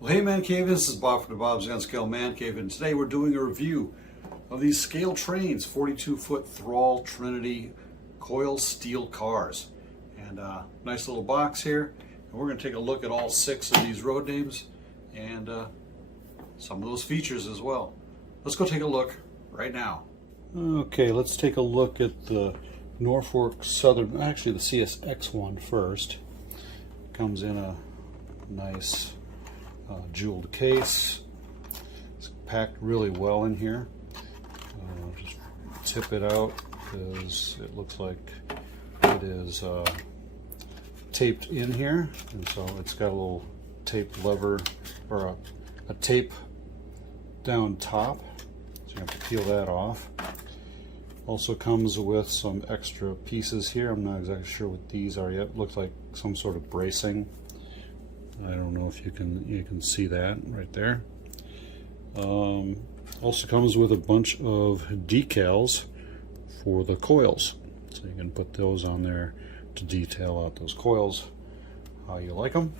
Well, hey ManCave, this is Bob from DaBob's on Scale ManCave, and today we're doing a review of these ScaleTrains 42-foot Thrall-Trinity coil steel cars. And nice little box here, and we're going to take a look at all 6 of these road names and some of those features as well. Let's go take a look right now. Okay, let's take a look at the Norfolk Southern, actually the CSX one first. Comes in a nice jeweled case. It's packed really well in here. Just tip it out because it looks like it is taped in here, and so it's got a little tape lever or a tape down top, so you have to peel that off. Also comes with some extra pieces here. I'm not exactly sure what these are yet. Looks like some sort of bracing. I don't know if you can see that right there. Also comes with a bunch of decals for the coils, so you can put those on there to detail out those coils how you like them.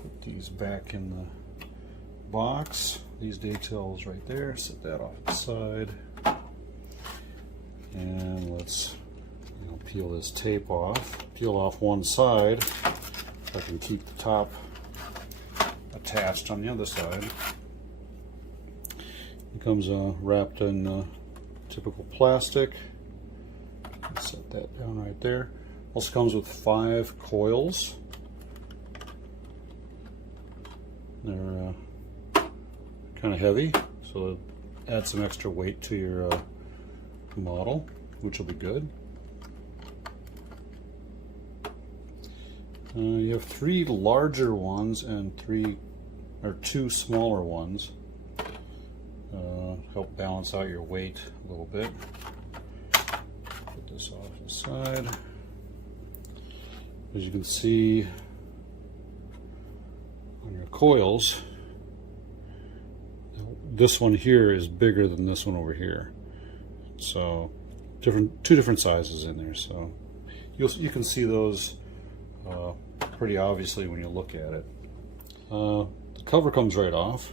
Put these back in the box. These details right there. Set that off to the side, and let's peel this tape off. Peel off one side so I can keep the top attached on the other side. It comes wrapped in typical plastic. Set that down right there. Also comes with 5 coils. They're kind of heavy, so add some extra weight to your model, which will be good. You have 3 larger ones and 2 smaller ones. Help balance out your weight a little bit. Put this off to the side. As you can see on your coils, this one here is bigger than this one over here. So 2 different sizes in there. So you can see those pretty obviously when you look at it. The cover comes right off,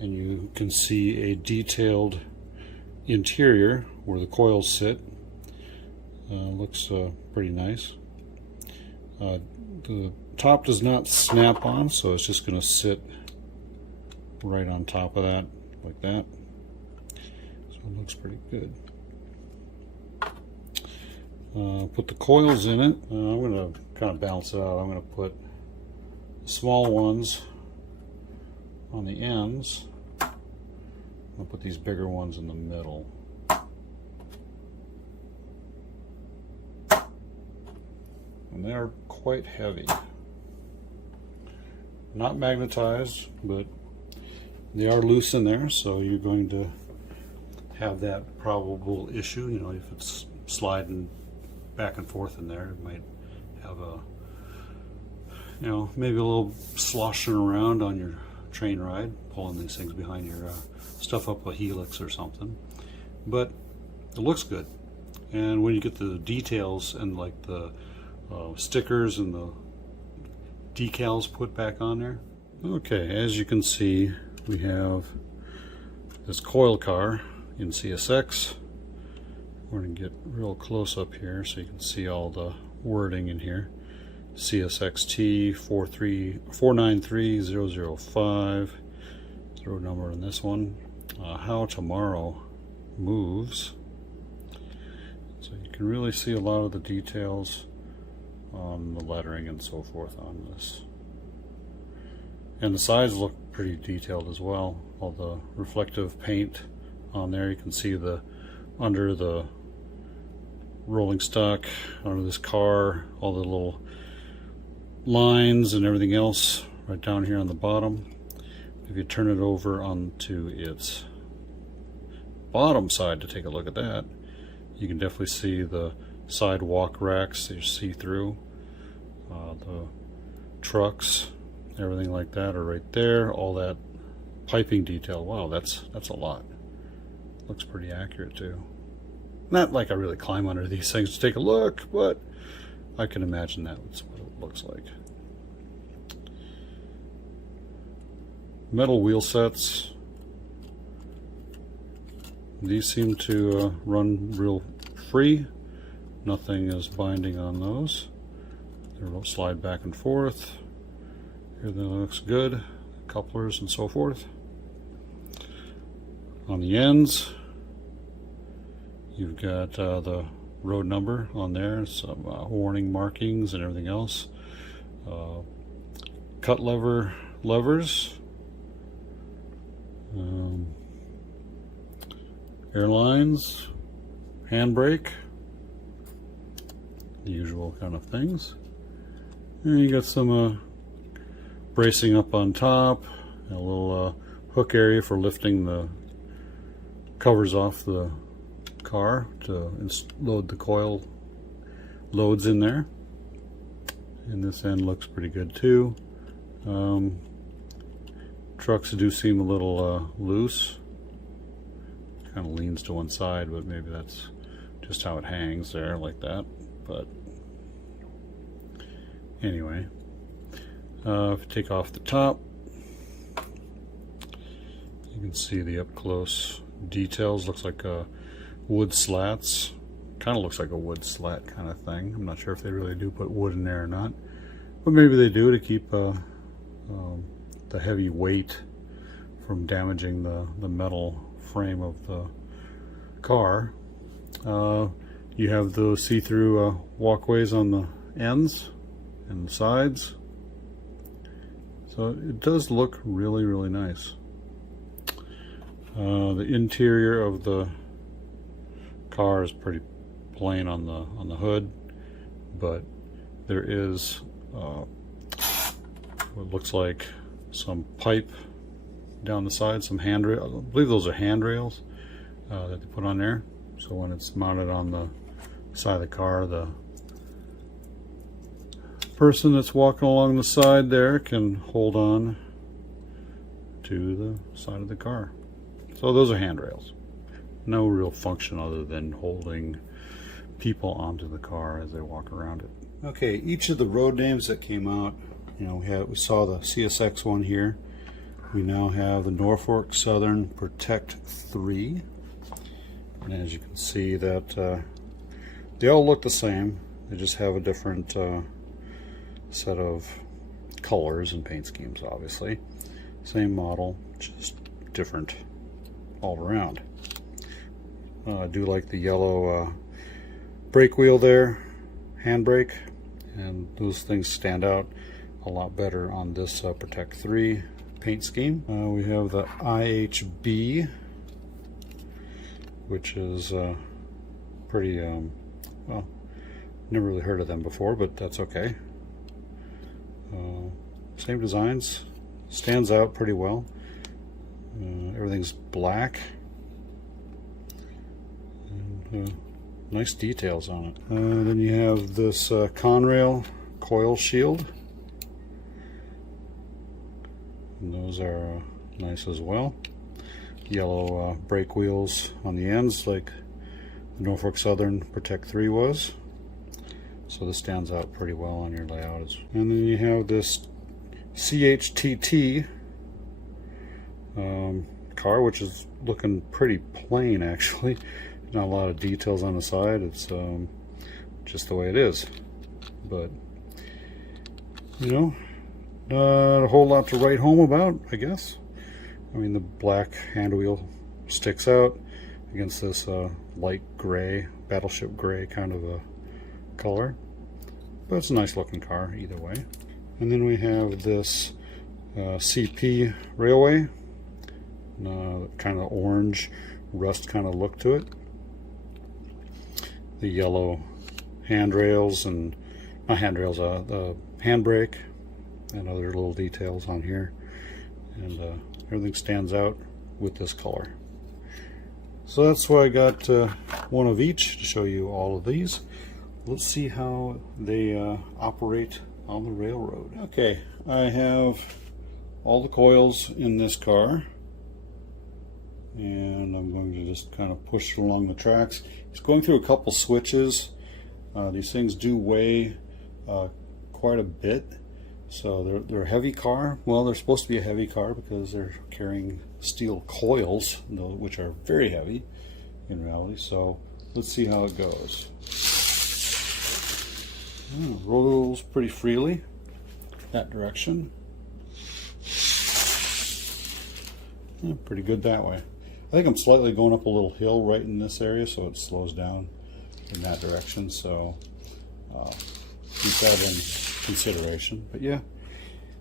and you can see a detailed interior where the coils sit. Looks pretty nice. The top does not snap on, so it's just going to sit right on top of that, like that. So it looks pretty good. Put the coils in it. I'm going to kind of balance it out. I'm going to put the small ones on the ends. I'll put these bigger ones in the middle. And they're quite heavy. Not magnetized, but they are loose in there, so you're going to have that probable issue. If it's sliding back and forth in there, it might have a, maybe a little sloshing around on your train ride, pulling these things behind your stuff up a helix or something. But it looks good, and when you get the details and like the stickers and the decals put back on there. Okay, as you can see, we have this coil car in CSX. We're going to get real close up here so you can see all the wording in here. CSXT 493005. Throw a number on this one. How tomorrow moves. So you can really see a lot of the details on the lettering and so forth on this. And the sides look pretty detailed as well. All the reflective paint on there. You can see the under the rolling stock, under this car, all the little lines and everything else right down here on the bottom. If you turn it over onto its bottom side to take a look at that, you can definitely see the sidewalk racks that you see through. The trucks, everything like that are right there. All that piping detail. Wow, that's a lot. Looks pretty accurate too. Not like I really climb under these things to take a look, but I can imagine that's what it looks like. Metal wheel sets. These seem to run real free. Nothing is binding on those. They will slide back and forth. Everything looks good. Couplers and so forth. On the ends, you've got the road number on there, some warning markings and everything else. Cut levers. Airlines, handbrake, the usual kind of things. And you got some bracing up on top, a little hook area for lifting the covers off the car to load the coil loads in there. And this end looks pretty good too. Trucks do seem a little loose. Kind of leans to one side, but maybe that's just how it hangs there like that. But anyway, if you take off the top, you can see the up close details. Looks like wood slats. Kind of looks like a wood slat kind of thing. I'm not sure if they really do put wood in there or not, but maybe they do to keep the heavy weight from damaging the metal frame of the car. You have those see-through walkways on the ends and the sides, so it does look really, really nice. The interior of the car is pretty plain on the hood, but there is what looks like some pipe down the side, some handrail. I believe those are handrails that they put on there. So when it's mounted on the side of the car, the person that's walking along the side there can hold on to the side of the car. So those are handrails. No real function other than holding people onto the car as they walk around it. Okay, each of the road names that came out, you know, we saw the CSX one here. We now have the Norfolk Southern Protect 3. And as you can see that they all look the same. They just have a different set of colors and paint schemes, obviously. Same model, just different all around. I do like the yellow brake wheel there, handbrake, and those things stand out a lot better on this Protect 3 paint scheme. We have the IHB, which is pretty, well, never really heard of them before, but that's okay. Same designs, stands out pretty well. Everything's black. And, nice details on it. Then you have this Conrail coil shield. And those are nice as well. Yellow brake wheels on the ends like the Norfolk Southern Protect 3 was. So this stands out pretty well on your layout. And then you have this CHTT car, which is looking pretty plain actually. Not a lot of details on the side. It's just the way it is. But you know, not a whole lot to write home about, I guess. I mean, the black hand wheel sticks out against this light gray, battleship gray kind of a color. But it's a nice looking car either way. And then we have this CP Railway, kind of orange rust kind of look to it. The yellow handrails and not handrails, the handbrake and other little details on here, and everything stands out with this color. So that's why I got one of each to show you all of these. Let's see how they operate on the railroad. Okay, I have all the coils in this car, and I'm going to just kind of push it along the tracks. It's going through a couple switches. These things do weigh quite a bit. So they're a heavy car. Well, they're supposed to be a heavy car because they're carrying steel coils, which are very heavy in reality. So let's see how it goes. Rolls pretty freely that direction. Pretty good that way. I think I'm slightly going up a little hill right in this area, so it slows down in that direction. So keep that in consideration. But yeah,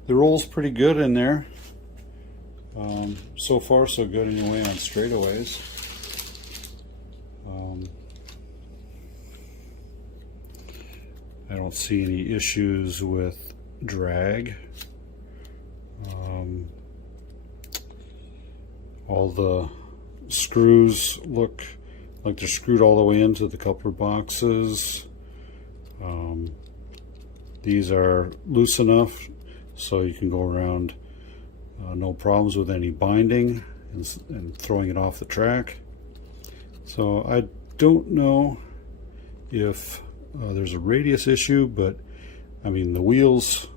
the roll's pretty good in there. So far so good anyway on straightaways. I don't see any issues with drag. All the screws look like they're screwed all the way into the coupler boxes. These are loose enough so you can go around no problems with any binding and throwing it off the track. So I don't know if there's a radius issue, but I mean the wheels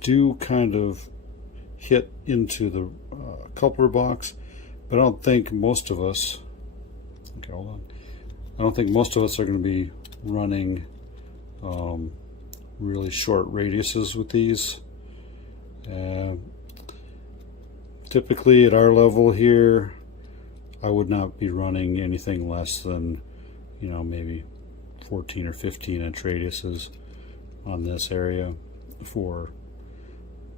do kind of hit into the coupler box, but I don't think most of us, okay, hold on, I don't think most of us are going to be running really short radiuses with these. Typically at our level here, I would not be running anything less than, you know, maybe 14 or 15 inch radiuses on this area for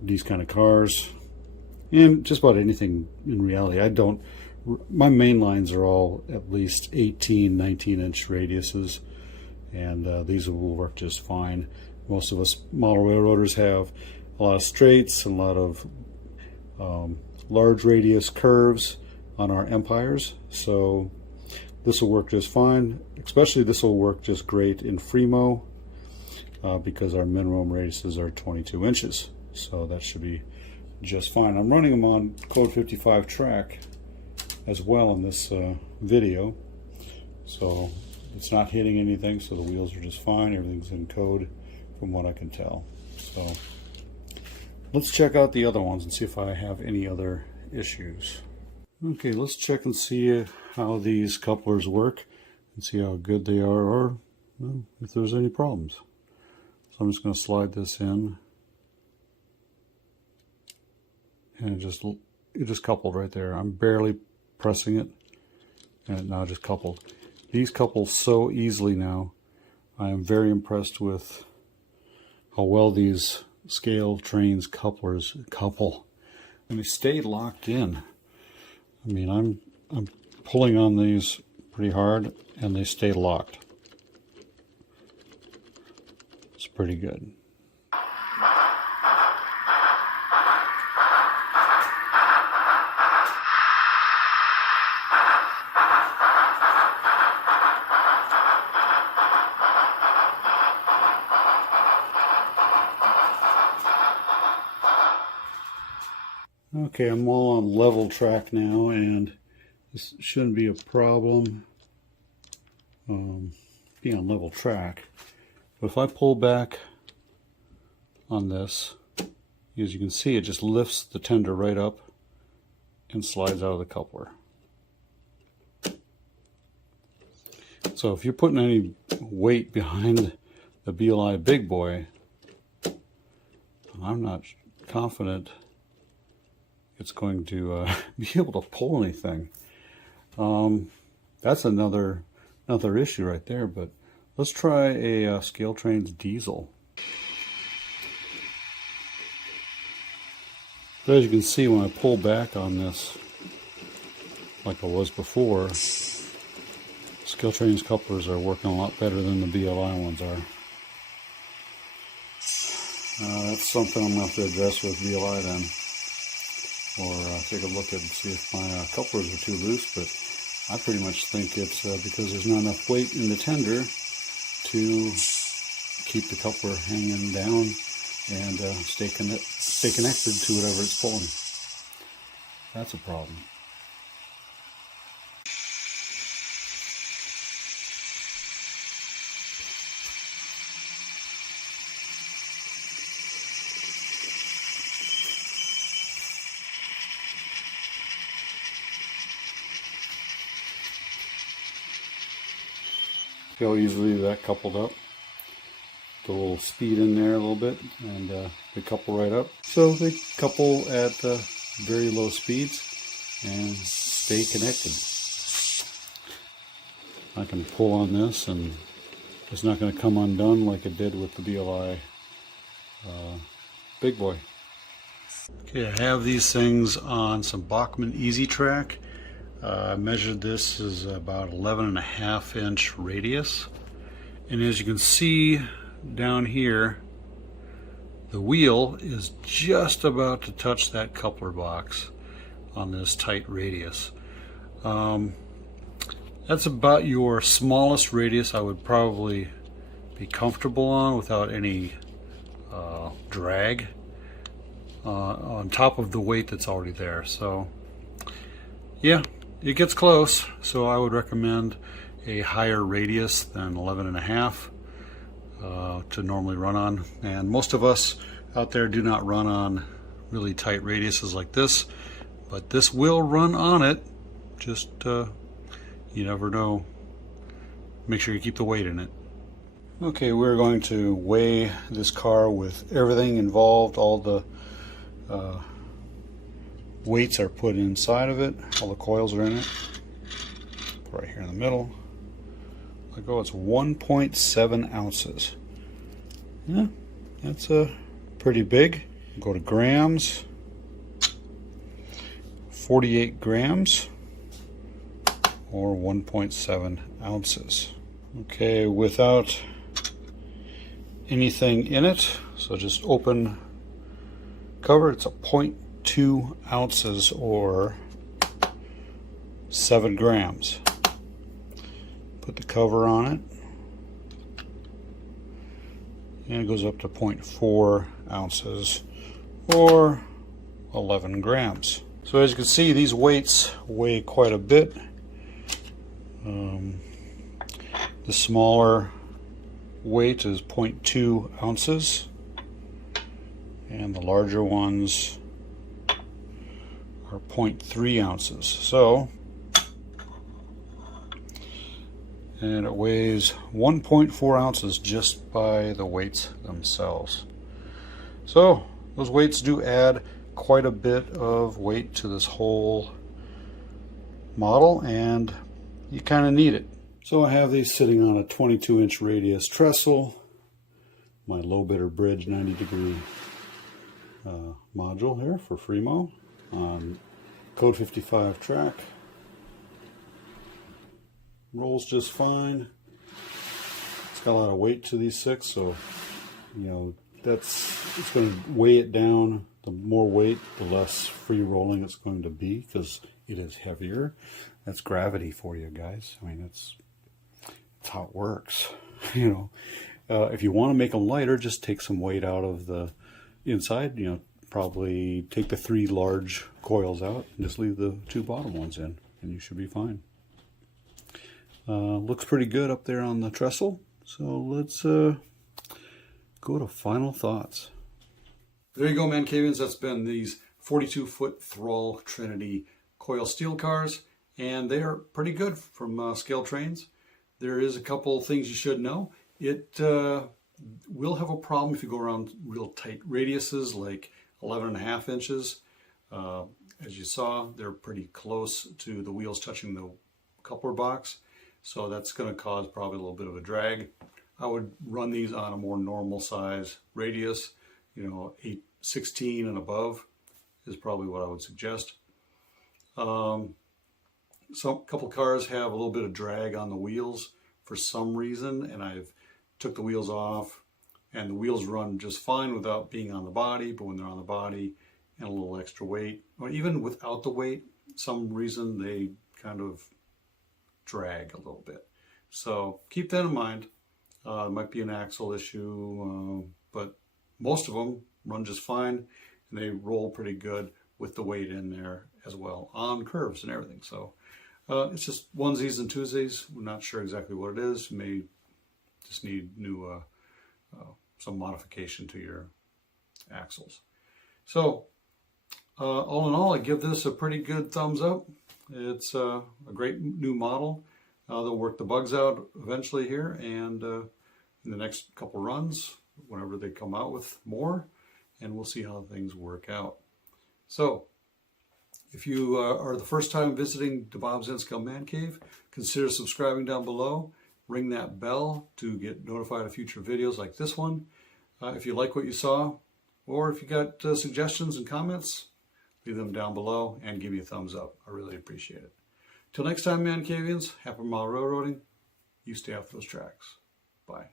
these kind of cars, and just about anything in reality. My main lines are all at least 18, 19 inch radiuses, and these will work just fine. Most of us model railroaders have a lot of straights and a lot of large radius curves on our Empires, so this will work just fine. Especially this will work just great in Fremo because our minimum radiuses are 22 inches, so that should be just fine. I'm running them on code 55 track as well in this video, so it's not hitting anything, so the wheels are just fine. Everything's in code from what I can tell. So let's check out the other ones and see if I have any other issues. Okay, let's check and see how these couplers work and see how good they are, or well, if there's any problems. So I'm just going to slide this in, and it just coupled right there. I'm barely pressing it, and it now just coupled. These couple so easily now. I am very impressed with how well these ScaleTrains couplers couple, and they stay locked in. I mean, I'm pulling on these pretty hard, and they stay locked. It's pretty good. Okay, I'm all on level track now, and this shouldn't be a problem being on level track. But if I pull back on this, as you can see, it just lifts the tender right up and slides out of the coupler. So if you're putting any weight behind the BLI Big Boy, I'm not confident it's going to be able to pull anything. That's another issue right there, but let's try a ScaleTrains diesel. So as you can see, when I pull back on this, like I was before, ScaleTrains couplers are working a lot better than the BLI ones are. That's something I'm going to have to address with BLI then. Or take a look at and see if my couplers are too loose, but I pretty much think it's because there's not enough weight in the tender to keep the coupler hanging down and stay connected to whatever it's pulling. That's a problem. See how easily that coupled up? The little speed in there a little bit, and they couple right up. So they couple at very low speeds and stay connected. I can pull on this and it's not going to come undone like it did with the BLI Big Boy. Okay, I have these things on some Bachmann Easy Track. I measured this as about 11.5-inch radius, and as you can see down here, the wheel is just about to touch that coupler box on this tight radius. That's about your smallest radius I would probably be comfortable on without any drag on top of the weight that's already there. So yeah, it gets close. So I would recommend a higher radius than 11.5 to normally run on. And most of us out there do not run on really tight radiuses like this, but this will run on it. Just you never know. Make sure you keep the weight in it. Okay, we're going to weigh this car with everything involved. All the weights are put inside of it. All the coils are in it. Right here in the middle. Let go. It's 1.7 ounces. Yeah, that's pretty big. Go to grams. 48 grams. Or 1.7 ounces. Okay, without anything in it, so just open cover, it's a 0.2 ounces or 7 grams. Put the cover on it, and it goes up to 0.4 ounces or 11 grams. So as you can see, these weights weigh quite a bit. The smaller weight is 0.2 ounces and the larger ones are 0.3 ounces. So, and it weighs 1.4 ounces just by the weights themselves. So those weights do add quite a bit of weight to this whole model, and you kind of need it. So I have these sitting on a 22-inch radius trestle, my low bidder bridge 90-degree module here for Fremo on code 55 track. Rolls just fine. It's got a lot of weight to these 6, so you know it's going to weigh it down. The more weight, the less free rolling it's going to be because it is heavier. That's gravity for you guys. I mean, it's how it works. You know, if you want to make them lighter, just take some weight out of the inside. You know, probably take the 3 large coils out and just leave the 2 bottom ones in, and you should be fine. Looks pretty good up there on the trestle. So let's go to final thoughts. There you go, ManCavians. That's been these 42-foot Thrall-Trinity coil steel cars, and they are pretty good from ScaleTrains. There is a couple things you should know. It will have a problem if you go around real tight radiuses like 11.5 inches. As you saw, they're pretty close to the wheels touching the coupler box, so that's going to cause probably a little bit of a drag. I would run these on a more normal size radius, you know, 8/16 and above is probably what I would suggest. Couple cars have a little bit of drag on the wheels for some reason, and I've took the wheels off, and the wheels run just fine without being on the body, but when they're on the body and a little extra weight, or even without the weight, some reason they kind of drag a little bit. So keep that in mind. It might be an axle issue, but most of them run just fine, and they roll pretty good with the weight in there as well on curves and everything. So it's just onesies and twosies. We're not sure exactly what it is. May just need new some modification to your axles. So all in all, I give this a pretty good thumbs up. It's a great new model. They'll work the bugs out eventually here, and in the next couple runs, whenever they come out with more, and we'll see how things work out. So, if you are the first time visiting DaBob's N-Scale Man Cave, consider subscribing down below. Ring that bell to get notified of future videos like this one. If you like what you saw, or if you got suggestions and comments, leave them down below and give me a thumbs up. I really appreciate it. Till next time, Man Cavians, happy mile railroading. You stay off those tracks. Bye.